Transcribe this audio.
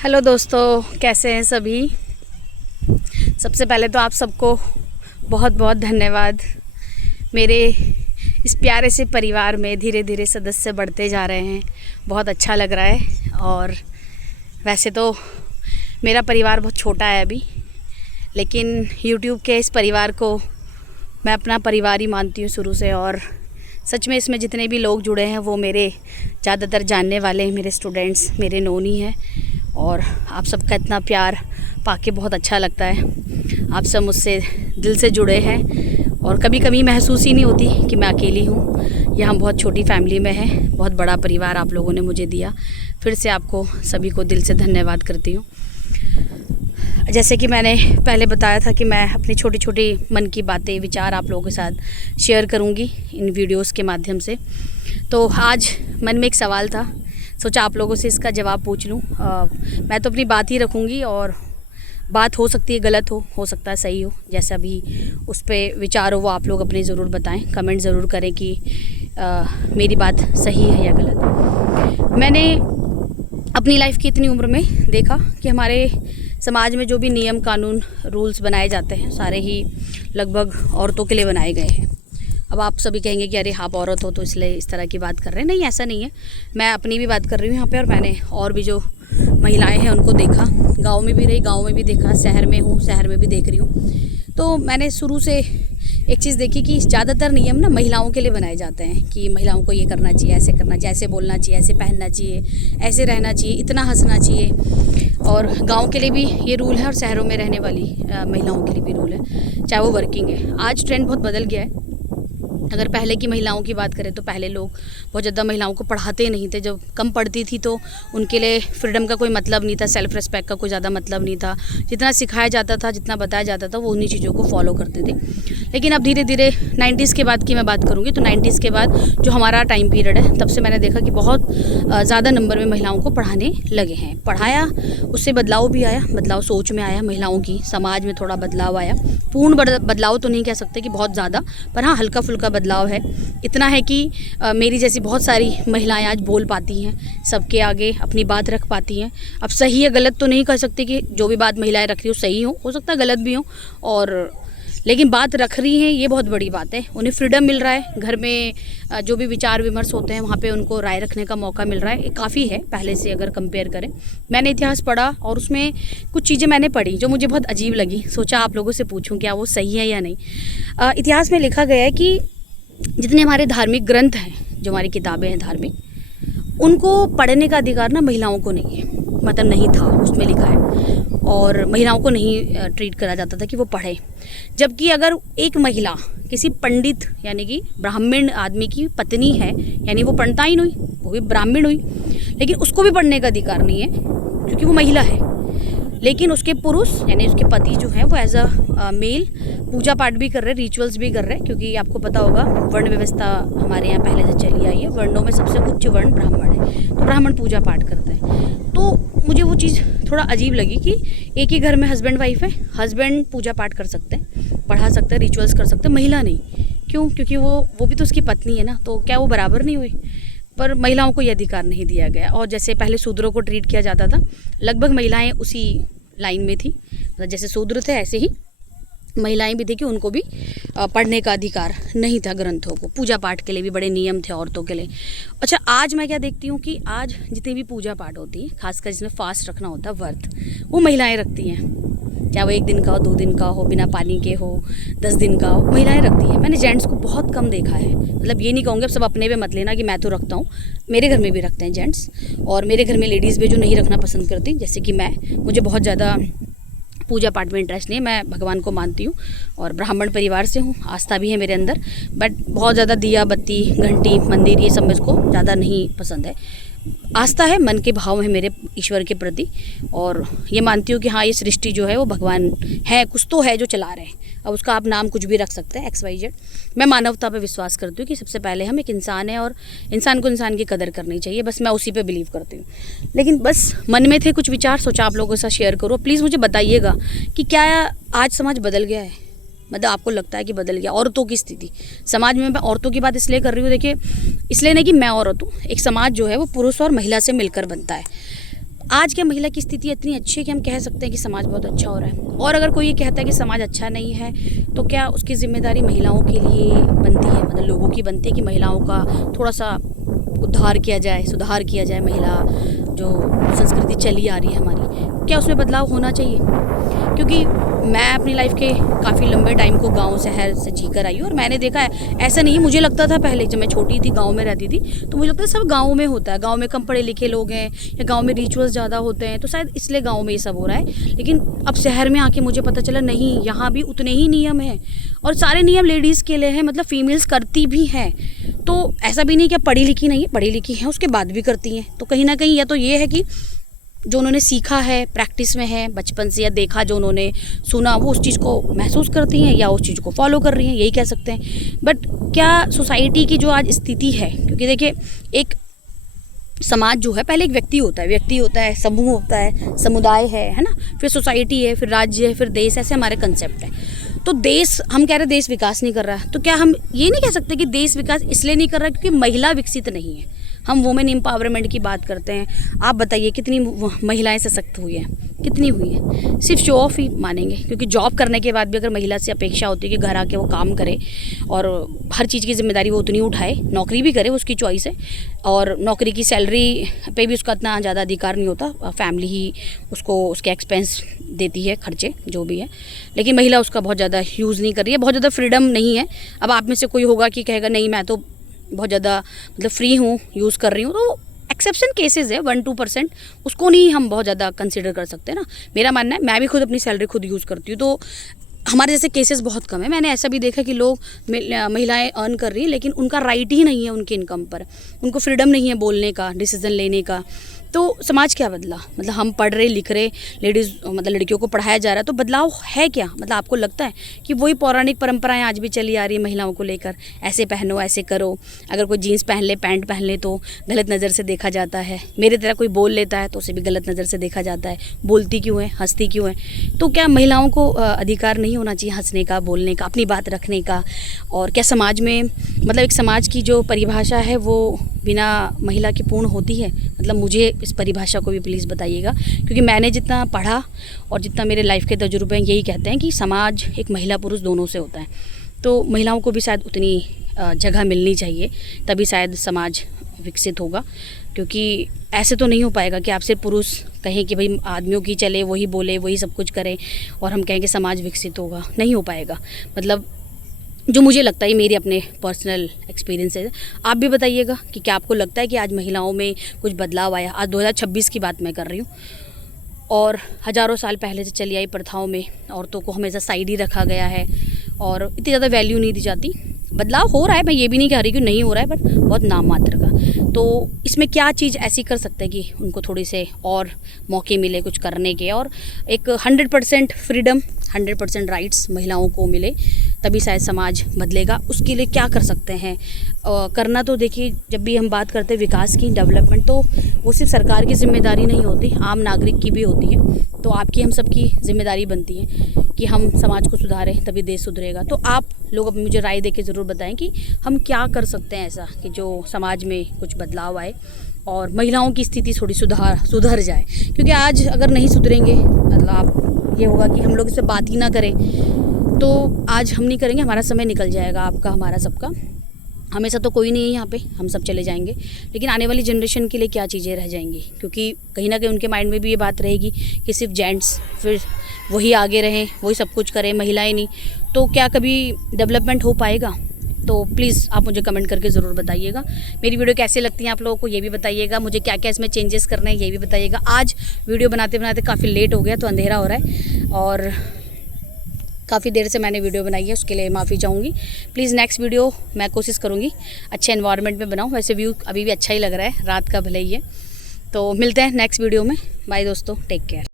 Hello दोस्तों, कैसे हैं सभी। सबसे पहले तो आप सबको बहुत बहुत धन्यवाद। मेरे इस प्यारे से परिवार में धीरे धीरे सदस्य बढ़ते जा रहे हैं, बहुत अच्छा लग रहा है। और वैसे तो मेरा परिवार बहुत छोटा है अभी, लेकिन YouTube के इस परिवार को मैं अपना परिवार ही मानती हूँ शुरू से। और सच में इसमें जितने भी लोग जुड़े हैं वो मेरे ज़्यादातर जानने वाले मेरे स्टूडेंट्स, मेरे नोन ही हैं। और आप सबका इतना प्यार पाके बहुत अच्छा लगता है। आप सब मुझसे दिल से जुड़े हैं और कभी कभी महसूस ही नहीं होती कि मैं अकेली हूँ। यह हम बहुत छोटी फैमिली में हैं, बहुत बड़ा परिवार आप लोगों ने मुझे दिया। फिर से आपको सभी को दिल से धन्यवाद करती हूँ। जैसे कि मैंने पहले बताया था कि मैं अपनी छोटी छोटी मन की बातें, विचार आप लोगों के साथ शेयर करूँगी इन वीडियोस के माध्यम से। तो आज मन में एक सवाल था, सोचा आप लोगों से इसका जवाब पूछ लूँ। मैं तो अपनी बात ही रखूँगी और बात हो सकती है गलत हो सकता है सही हो। जैसा भी उस पर विचार हो वो आप लोग अपने ज़रूर बताएं, कमेंट ज़रूर करें कि मेरी बात सही है या गलत। मैंने अपनी लाइफ की इतनी उम्र में देखा कि हमारे समाज में जो भी नियम कानून रूल्स बनाए जाते हैं सारे ही लगभग औरतों के लिए बनाए गए हैं। अब आप सभी कहेंगे कि अरे आप औरत हो तो इसलिए इस तरह की बात कर रहे हैं। नहीं, ऐसा नहीं है। मैं अपनी भी बात कर रही हूँ यहाँ पे, और मैंने और भी जो महिलाएं हैं उनको देखा। गांव में भी रही, गांव में भी देखा, शहर में हूँ, शहर में भी देख रही हूँ। तो मैंने शुरू से एक चीज़ देखी कि ज़्यादातर नियम ना महिलाओं के लिए बनाए जाते हैं कि महिलाओं को ये करना चाहिए, ऐसे करना चाहिए, ऐसे बोलना चाहिए, ऐसे पहनना चाहिए, ऐसे रहना चाहिए, इतना हंसना चाहिए। और गांव के लिए भी ये रूल है और शहरों में रहने वाली महिलाओं के लिए भी रूल है, चाहे वो वर्किंग है। आज ट्रेंड बहुत बदल गया है। अगर पहले की महिलाओं की बात करें तो पहले लोग बहुत ज़्यादा महिलाओं को पढ़ाते नहीं थे। जब कम पढ़ती थी तो उनके लिए फ्रीडम का कोई मतलब नहीं था, सेल्फ रिस्पेक्ट का कोई ज़्यादा मतलब नहीं था। जितना सिखाया जाता था, जितना बताया जाता था, वो उन्हीं चीज़ों को फॉलो करते थे। लेकिन अब धीरे धीरे 90s के बाद की मैं बात करूँगी तो 90s के बाद जो हमारा टाइम पीरियड है, तब से मैंने देखा कि बहुत ज़्यादा नंबर में महिलाओं को पढ़ाने लगे हैं। पढ़ाया, उससे बदलाव भी आया, बदलाव सोच में आया महिलाओं की, समाज में थोड़ा बदलाव आया। पूर्ण बदलाव तो नहीं कह सकते कि बहुत ज़्यादा, पर हाँ हल्का फुल्का बदलाव है। इतना है कि मेरी जैसी बहुत सारी महिलाएं आज बोल पाती हैं, सबके आगे अपनी बात रख पाती हैं। अब सही या गलत तो नहीं कह सकते कि जो भी बात महिलाएं रख रही हो सही हो सकता है गलत भी हो, और लेकिन बात रख रही हैं ये बहुत बड़ी बात है। उन्हें फ्रीडम मिल रहा है, घर में जो भी विचार विमर्श होते हैं वहाँ पे उनको राय रखने का मौका मिल रहा है। ये काफ़ी है पहले से अगर कंपेयर करें। मैंने इतिहास पढ़ा और उसमें कुछ चीज़ें मैंने पढ़ी जो मुझे बहुत अजीब लगी। सोचा आप लोगों से पूछूं क्या वो सही है या नहीं। इतिहास में लिखा गया है कि जितने हमारे धार्मिक ग्रंथ हैं, जो हमारी किताबें हैं धार्मिक, उनको पढ़ने का अधिकार ना महिलाओं को नहीं है, मतलब नहीं था, उसमें लिखा है। और महिलाओं को नहीं ट्रीट करा जाता था कि वो पढ़े। जबकि अगर एक महिला किसी पंडित यानी कि ब्राह्मण आदमी की पत्नी है, यानी वो पंडिताइन हुई, वो भी ब्राह्मण हुई, लेकिन उसको भी पढ़ने का अधिकार नहीं है क्योंकि वो महिला है। लेकिन उसके पुरुष यानी उसके पति जो हैं वो एज अ मेल पूजा पाठ भी कर रहे हैं, रिचुअल्स भी कर रहे हैं। क्योंकि आपको पता होगा वर्ण व्यवस्था हमारे यहाँ पहले से चली आई है। वर्णों में सबसे उच्च वर्ण ब्राह्मण है, तो ब्राह्मण पूजा पाठ करते हैं। तो मुझे वो चीज़ थोड़ा अजीब लगी कि एक ही घर में हस्बैंड वाइफ है, हस्बैंड पूजा पाठ कर सकते हैं, पढ़ा सकते हैं, रिचुअल्स कर सकते हैं, महिला नहीं। क्यों? क्योंकि वो भी तो उसकी पत्नी है ना, तो क्या वो बराबर नहीं हुई? पर महिलाओं को ये अधिकार नहीं दिया गया। और जैसे पहले शूद्रों को ट्रीट किया जाता था, लगभग महिलाएं उसी लाइन में थी। मतलब जैसे शूद्र थे ऐसे ही महिलाएं भी थी कि उनको भी पढ़ने का अधिकार नहीं था। ग्रंथों को, पूजा पाठ के लिए भी बड़े नियम थे औरतों के लिए। अच्छा, आज मैं क्या देखती हूँ कि आज जितनी भी पूजा पाठ होती है, खासकर जिसमें फास्ट रखना होता है, व्रत, वो महिलाएं रखती हैं। चाहे वो 1 दिन का हो, 2 दिन का हो, बिना पानी के हो, 10 दिन का हो, महिलाएं रखती हैं। मैंने जेंट्स को बहुत कम देखा है। मतलब ये नहीं कहूँगी अब सब अपने पे मत लेना कि मैं तो रखता हूँ, मेरे घर में भी रखते हैं जेंट्स, और मेरे घर में लेडीज़ भी जो नहीं रखना पसंद करती, जैसे कि मुझे बहुत ज़्यादा पूजा पाठ में इंटरेस्ट नहीं है। मैं भगवान को मानती हूँ और ब्राह्मण परिवार से हूँ, आस्था भी है मेरे अंदर, बट बहुत ज़्यादा दिया बत्ती घंटी मंदिर ये सब मुझको ज़्यादा नहीं पसंद है। आस्था है, मन के भाव है मेरे ईश्वर के प्रति, और ये मानती हूँ कि हाँ ये सृष्टि जो है वो भगवान है, कुछ तो है जो चला रहे हैं। अब उसका आप नाम कुछ भी रख सकते हैं, XYZ। मैं मानवता पे विश्वास करती हूँ कि सबसे पहले हम एक इंसान है और इंसान को इंसान की कदर करनी चाहिए, बस मैं उसी पे बिलीव करती हूँ। लेकिन बस मन में थे कुछ विचार, सोचा आप लोगों के साथ शेयर करो। प्लीज़ मुझे बताइएगा कि क्या आज समाज बदल गया है? मतलब आपको लगता है कि बदल गया? औरतों की स्थिति समाज में, मैं औरतों की बात इसलिए कर रही हूँ, देखिए इसलिए नहीं कि मैं औरत हूँ, एक समाज जो है वो पुरुष और महिला से मिलकर बनता है। आज क्या महिला की स्थिति इतनी अच्छी है कि हम कह सकते हैं कि समाज बहुत अच्छा हो रहा है। और अगर कोई ये कहता है कि समाज अच्छा नहीं है तो क्या उसकी जिम्मेदारी महिलाओं के लिए बनती है, मतलब लोगों की बनती है कि महिलाओं का थोड़ा सा उद्धार किया जाए, सुधार किया जाए। महिला जो संस्कृति चली आ रही है हमारी, क्या उसमें बदलाव होना चाहिए? क्योंकि मैं अपनी लाइफ के काफ़ी लंबे टाइम को गांव शहर से जी कर आई हूँ और मैंने देखा है, ऐसा नहीं है, मुझे लगता था पहले जब मैं छोटी थी गांव में रहती थी तो मुझे लगता है सब गांव में होता है, गांव में कम पढ़े लिखे लोग हैं या गांव में रिचुअल्स ज़्यादा होते हैं तो शायद इसलिए गांव में ये सब हो रहा है। लेकिन अब शहर में आके मुझे पता चला नहीं, यहाँ भी उतने ही नियम हैं और सारे नियम लेडीज़ के लिए हैं, मतलब फीमेल्स करती भी हैं। तो ऐसा भी नहीं कि पढ़ी लिखी नहीं है, पढ़ी लिखी हैं उसके बाद भी करती हैं। तो कहीं ना कहीं या तो ये है कि जो उन्होंने सीखा है, प्रैक्टिस में है बचपन से, या देखा जो उन्होंने सुना वो उस चीज़ को महसूस करती हैं या उस चीज़ को फॉलो कर रही हैं, यही कह सकते हैं। बट क्या सोसाइटी की जो आज स्थिति है, क्योंकि देखिए एक समाज जो है पहले एक व्यक्ति होता है, समूह होता है, समुदाय है ना, फिर सोसाइटी है, फिर राज्य है, फिर देश, ऐसे हमारे कंसेप्ट है। तो देश, हम कह रहे हैं देश विकास नहीं कर रहा है, तो क्या हम ये नहीं कह सकते कि देश विकास इसलिए नहीं कर रहा क्योंकि महिला विकसित नहीं है? हम वुमेन एम्पावरमेंट की बात करते हैं, आप बताइए कितनी महिलाएं सशक्त हुई हैं, कितनी हुई हैं? सिर्फ शो ऑफ ही मानेंगे, क्योंकि जॉब करने के बाद भी अगर महिला से अपेक्षा होती है कि घर आके वो काम करे और हर चीज़ की जिम्मेदारी वो उतनी उठाए, नौकरी भी करे, उसकी चॉइस है, और नौकरी की सैलरी पे भी उसका इतना ज़्यादा अधिकार नहीं होता, फैमिली ही उसको उसके एक्सपेंस देती है, खर्चे जो भी है, लेकिन महिला उसका बहुत ज़्यादा यूज़ नहीं कर रही है, बहुत ज़्यादा फ्रीडम नहीं है। अब आप में से कोई होगा कि कहेगा नहीं मैं तो बहुत ज़्यादा मतलब फ्री हूँ, यूज़ कर रही हूँ, तो एक्सेप्शन केसेस है 1-2%, उसको नहीं हम बहुत ज़्यादा कंसिडर कर सकते ना। मेरा मानना है, मैं भी खुद अपनी सैलरी खुद यूज़ करती हूँ, तो हमारे जैसे केसेस बहुत कम है। मैंने ऐसा भी देखा कि लोग महिलाएं अर्न कर रही हैं लेकिन उनका राइट ही नहीं है उनकी इनकम पर, उनको फ्रीडम नहीं है बोलने का, डिसीजन लेने का। तो समाज क्या बदला? मतलब हम पढ़ रहे लिख रहे, लेडीज़ मतलब लड़कियों को पढ़ाया जा रहा है, तो बदलाव है क्या? मतलब आपको लगता है कि वही पौराणिक परंपराएं आज भी चली आ रही है महिलाओं को लेकर, ऐसे पहनो, ऐसे करो, अगर कोई जीन्स पहन ले, पैंट पहन ले तो गलत नज़र से देखा जाता है, मेरे तरह कोई बोल लेता है तो उसे भी गलत नज़र से देखा जाता है, बोलती क्यों है, हंसती क्यों है? तो क्या महिलाओं को अधिकार नहीं होना चाहिए हंसने का, बोलने का, अपनी बात रखने का? और क्या समाज में मतलब एक समाज की जो परिभाषा है वो बिना महिला के पूर्ण होती है? मतलब मुझे इस परिभाषा को भी प्लीज़ बताइएगा, क्योंकि मैंने जितना पढ़ा और जितना मेरे लाइफ के तजुर्बे हैं यही कहते हैं कि समाज एक महिला पुरुष दोनों से होता है। तो महिलाओं को भी शायद उतनी जगह मिलनी चाहिए, तभी शायद समाज विकसित होगा। क्योंकि ऐसे तो नहीं हो पाएगा कि आप सिर्फ पुरुष कहें कि भाई आदमियों की चले, वही बोले, वही सब कुछ करें और हम कहें कि समाज विकसित होगा, नहीं हो पाएगा। मतलब जो मुझे लगता है, मेरी अपने पर्सनल एक्सपीरियंस है, आप भी बताइएगा कि क्या आपको लगता है कि आज महिलाओं में कुछ बदलाव आया? आज 2026 की बात मैं कर रही हूँ और हज़ारों साल पहले से चली आई प्रथाओं में औरतों को हमेशा साइड ही रखा गया है और इतनी ज़्यादा वैल्यू नहीं दी जाती। बदलाव हो रहा है, मैं ये भी नहीं कह रही कि नहीं हो रहा है, बट बहुत नाम मात्र का। तो इसमें क्या चीज़ ऐसी कर सकते हैं कि उनको थोड़ी से और मौके मिले कुछ करने के, और एक 100% फ्रीडम, 100% राइट्स महिलाओं को मिले, तभी शायद समाज बदलेगा। उसके लिए क्या कर सकते हैं? करना तो देखिए, जब भी हम बात करते हैं विकास की, डेवलपमेंट, तो वो सिर्फ सरकार की जिम्मेदारी नहीं होती, आम नागरिक की भी होती है। तो आपकी, हम सबकी जिम्मेदारी बनती है कि हम समाज को सुधारें, तभी देश सुधरेगा। तो आप लोग अब मुझे राय दे के ज़रूर बताएं कि हम क्या कर सकते हैं ऐसा कि जो समाज में कुछ बदलाव आए और महिलाओं की स्थिति थोड़ी सुधर जाए। क्योंकि आज अगर नहीं सुधरेंगे, मतलब ये होगा कि हम लोग इससे बात ही ना करें, तो आज हम नहीं करेंगे, हमारा समय निकल जाएगा, आपका, हमारा, सबका। हमेशा तो कोई नहीं है यहाँ पे, हम सब चले जाएंगे, लेकिन आने वाली जनरेशन के लिए क्या चीज़ें रह जाएंगी? क्योंकि कहीं ना कहीं उनके माइंड में भी ये बात रहेगी कि सिर्फ जेंट्स फिर वही आगे रहें, वही सब कुछ करें, महिलाएं नहीं। तो क्या कभी डेवलपमेंट हो पाएगा? तो प्लीज़ आप मुझे कमेंट करके ज़रूर बताइएगा। मेरी वीडियो कैसे लगती है आप लोगों को, ये भी बताइएगा। मुझे क्या क्या इसमें चेंजेस करना है ये भी बताइएगा। आज वीडियो बनाते बनाते काफ़ी लेट हो गया, तो अंधेरा हो रहा है और काफ़ी देर से मैंने वीडियो बनाई है, उसके लिए माफ़ी चाहूँगी। प्लीज़ नेक्स्ट वीडियो मैं कोशिश करूँगी अच्छे एनवायरनमेंट में बनाऊँ। वैसे व्यू अभी भी अच्छा ही लग रहा है, रात का भले ही है। तो मिलते हैं नेक्स्ट वीडियो में। बाय दोस्तों, टेक केयर।